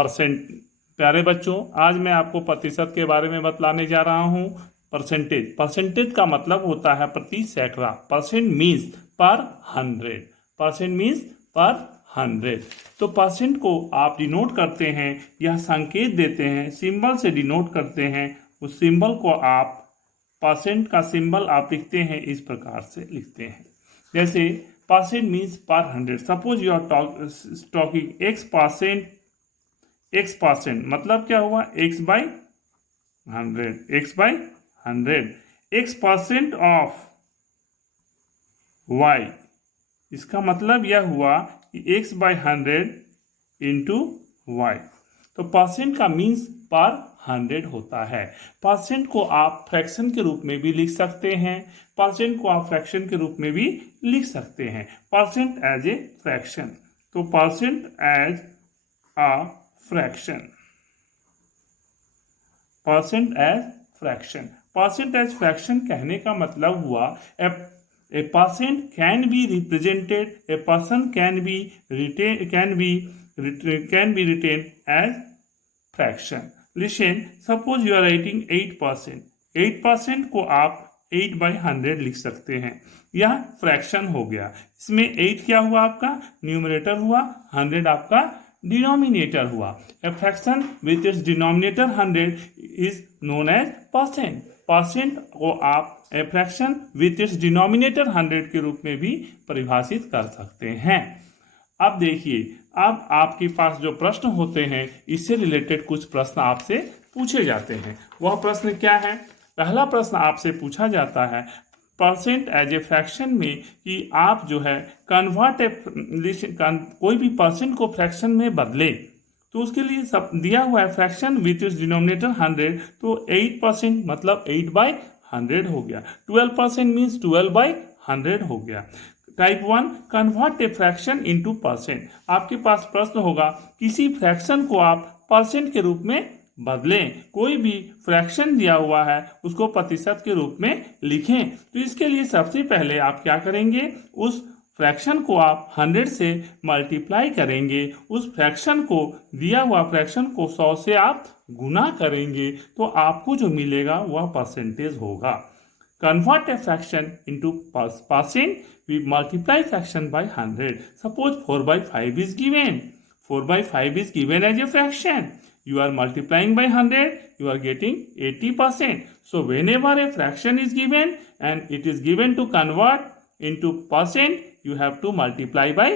Percent. प्यारे बच्चों, आज मैं आपको प्रतिशत के बारे में बतलाने जा रहा हूँ। परसेंटेज, परसेंटेज का मतलब होता है प्रति सैकड़ा। Percent means per 100, percent means per 100। तो परसेंट को आप डिनोट करते हैं, यह संकेत देते हैं, सिंबल से डिनोट करते हैं। उस सिंबल को आप, परसेंट का सिंबल आप लिखते हैं, इस प्रकार से लिखते हैं। जैसे percent means per 100। Suppose you are talking x percent, मतलब क्या हुआ, x by 100, x by 100, x percent of y. इसका मतलब यह हुआ कि एक्स बाई 100 इंटू वाई। तो परसेंट का मीन्स पर 100 होता है। परसेंट को आप फ्रैक्शन के रूप में भी लिख सकते हैं, परसेंट को आप फ्रैक्शन के रूप में भी लिख सकते हैं। परसेंट एज ए फ्रैक्शन, तो percent as a fraction, percent as fraction. Percent as fraction कहने का मतलब हुआ a person can be represented, a person can be written as fraction. Listen, suppose you are writing 8%, 8% को आप 8 by 100 लिख सकते हैं। यह फ्रैक्शन हो गया। इसमें 8 क्या हुआ, आपका न्यूमरेटर हुआ, 100 आपका डिनोमिनेटर हुआ। A fraction with its denominator 100 is known as percent. Percent को आप a fraction with its denominator 100 के रूप में भी परिभाषित कर सकते हैं। अब देखिए, अब आपके पास जो प्रश्न होते हैं, इससे रिलेटेड कुछ प्रश्न आपसे पूछे जाते हैं। वह प्रश्न क्या है? पहला प्रश्न आपसे पूछा जाता है परसेंट एज ए फ्रैक्शन में कि आप जो है कोई भी परसेंट को फ्रैक्शन में बदले, तो उसके लिए सब दिया हुआ है फ्रैक्शन विथ इट्स डिनोमिनेटर 100, तो 8% मतलब 8 बाई 100 हो गया। 12% मीन्स 12 बाई 100 हो गया। Type 1, convert a fraction into percent. आपके पास प्रश्न होगा, किसी फ्रैक्शन को आप परसेंट के रूप में बदलें। कोई भी फ्रैक्शन दिया हुआ है उसको प्रतिशत के रूप में लिखें। तो इसके लिए सबसे पहले आप क्या करेंगे, उस फ्रैक्शन को आप 100 से मल्टीप्लाई करेंगे, उस फ्रैक्शन को, दिया हुआ फ्रैक्शन को 100 से आप गुना करेंगे, तो आपको जो मिलेगा वह परसेंटेज होगा। Convert a fraction into percent, we multiply fraction by 100। Suppose 4/5 is given, 4/5 is given as a fraction. You are multiplying by 100, you are getting 80%. So whenever a fraction is given and it is given to convert into percent, you have to multiply by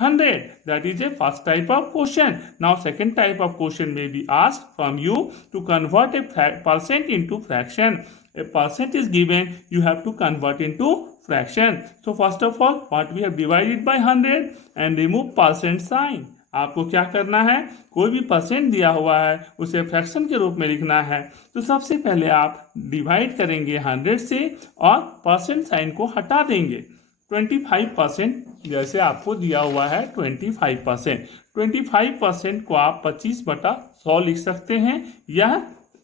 100. That is a first type of question. Now second type of question may be asked from you to convert a percent into fraction. A percent is given, you have to convert into fraction. So first of all, what we have divided by 100 and remove percent sign. आपको क्या करना है, कोई भी percent दिया हुआ है उसे फ्रैक्शन के रूप में लिखना है। तो सबसे पहले आप डिवाइड करेंगे 100 से और परसेंट साइन को हटा देंगे। 25% जैसे आपको दिया हुआ है 25%, 25% को आप 25/100 लिख सकते हैं। यह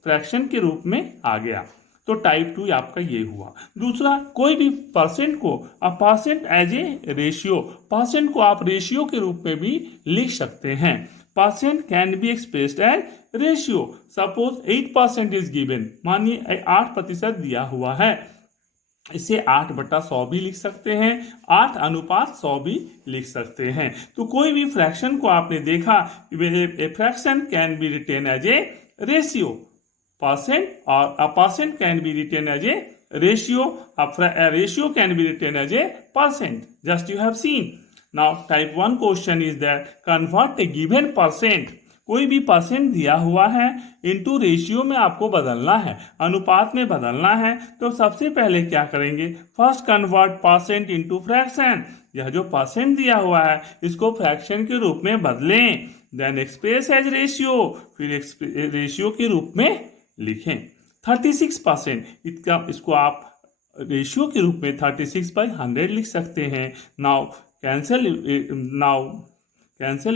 फ्रैक्शन के रूप में आ गया। तो टाइप 2 आपका ये हुआ। दूसरा, कोई भी परसेंट को आप percent as a ratio, percent को आप रेशियो के रूप में भी लिख सकते हैं। Percent can be expressed as ratio. Suppose 8% is given, मानिए 8% दिया हुआ है, इसे 8/100 भी लिख सकते हैं, 8:100 भी लिख सकते हैं। तो कोई भी फ्रैक्शन को आपने देखा, a fraction can be written as a ratio percent, or a percent can be written as a ratio, a ratio can be written as a percent, just you have seen. Now type 1 question is that convert a given percent, कोई भी percent दिया हुआ है into ratio में आपको बदलना है, अनुपात में बदलना है। तो सबसे पहले क्या करेंगे, first convert percent into fraction. यह जो परसेंट दिया हुआ है इसको फ्रैक्शन के रूप में बदलें, देन एक्सप्रेस एज रेशियो, फिर रेशियो के रूप में लिखें। 36%, इसको आप रेशियो के रूप में 36/100 लिख सकते हैं। Now cancel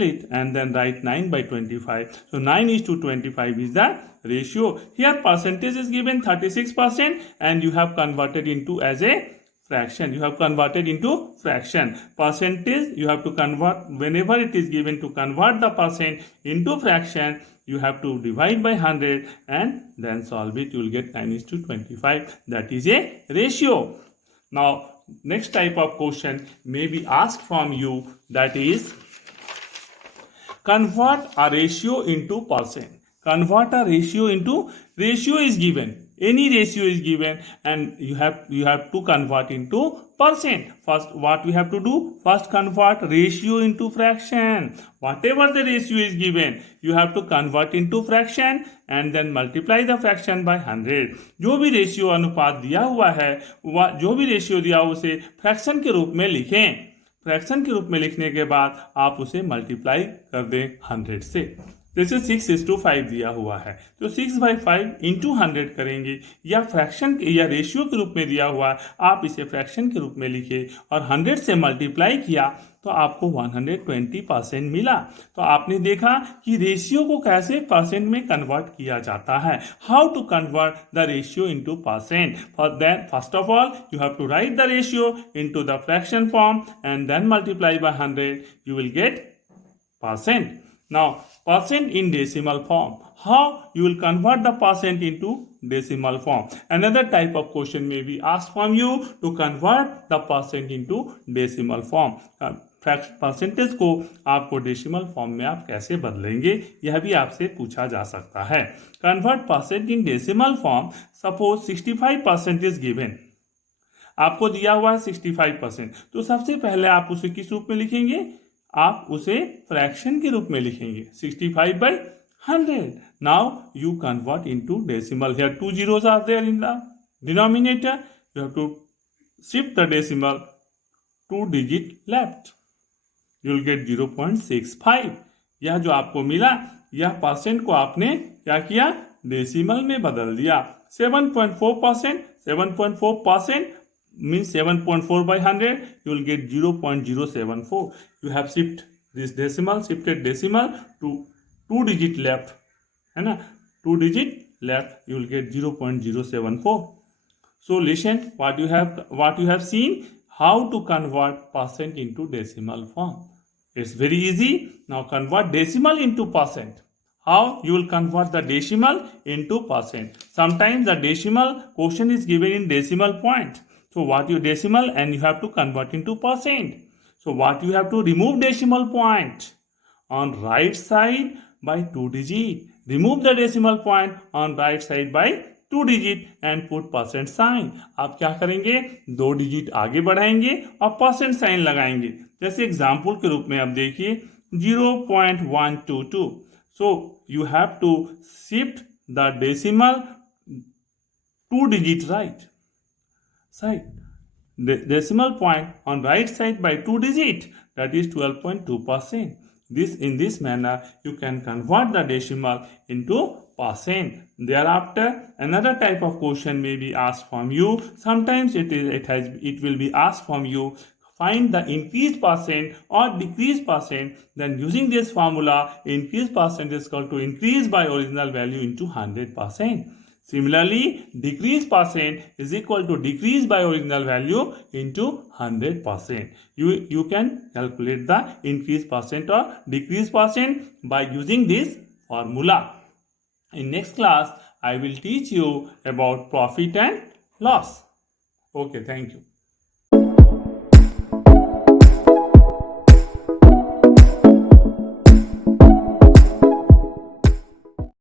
it and then write 9/25. So 9:25 is the ratio. Here percentage is given 36% and you have converted into as a fraction. You have converted into fraction. Percentage, you have to convert, whenever it is given to convert the percent into fraction, you have to divide by 100 and then solve it. You will get 9:25. That is a ratio. Now, next type of question may be asked from you, that is convert a ratio into percent. Convert a ratio into, ratio is given, any ratio is given, and you have to convert into percent. First, what we have to do? First, convert ratio into fraction. Whatever the ratio is given, you have to convert into fraction and then multiply the fraction by 100. जो भी ratio अनुपात दिया हुआ है, जो भी ratio दिया हुआ उसे फ्रैक्शन के रूप में लिखें. फ्रैक्शन के रूप में लिखने के बाद आप उसे मल्टीप्लाई कर दें 100 से. जैसे 6:5 दिया हुआ है तो 6/5 इंटू 100 करेंगे, या फ्रैक्शन या रेशियो के रूप में दिया हुआ है, आप इसे फ्रैक्शन के रूप में लिखे और 100 से मल्टीप्लाई किया तो आपको 120% मिला. तो आपने देखा कि रेशियो को कैसे परसेंट में कन्वर्ट किया जाता है. How to convert the ratio into percent. First of all you have to write the ratio into the fraction form and then multiply by 100. You will get percent. Now, percent in decimal form. How you will convert the percent into decimal form? Another type of question may be asked from you to convert the percent into decimal form. Percentage को आपको decimal form में आप कैसे बदलेंगे, यह भी आपसे पूछा जा सकता है. Convert percent in decimal form. Suppose 65% is given. आपको दिया हुआ है 65%. तो सबसे पहले आप उसे किस रूप में लिखेंगे? आप उसे फ्रैक्शन के रूप में लिखेंगे. 65/100. Now you convert into decimal. Here 2 zeros are there in the denominator. You have to shift the decimal 2 digit left. You will get 0.65. यह जो आपको मिला, यह परसेंट को आपने क्या किया? डेसिमल में बदल दिया. 7.4%. 7.4% means 7.4/100. You will get 0.074. You have shifted this decimal to 2 digit left, है ना? 2 digit left. You will get 0.074. So listen what you have seen, how to convert percent into decimal form. It's very easy. Now convert decimal into percent. How you will convert the decimal into percent? Sometimes the decimal question is given in decimal point. So what you decimal and you have to convert into percent. So what you have to remove decimal point on right side by 2 digit. Remove the decimal point on right side by 2 digit and put percent sign. आप क्या करेंगे? 2 digit आगे बढ़ाएंगे और percent sign लगाएंगे. जैसे example के रूप में आप देखिए 0.122. So you have to shift the decimal 2 digit right side. The decimal point on right side by 2 digit, that is 12.2%. In this manner you can convert the decimal into percent. Thereafter another type of question may be asked from you. Sometimes it will be asked from you, find the increased percent or decreased percent. Then using this formula, increased percent is equal to increase by original value into 100%. Similarly, decreased percent is equal to decrease by original value into 100%. You can calculate the increased percent or decreased percent by using this formula. In next class, I will teach you about profit and loss. Okay, thank you.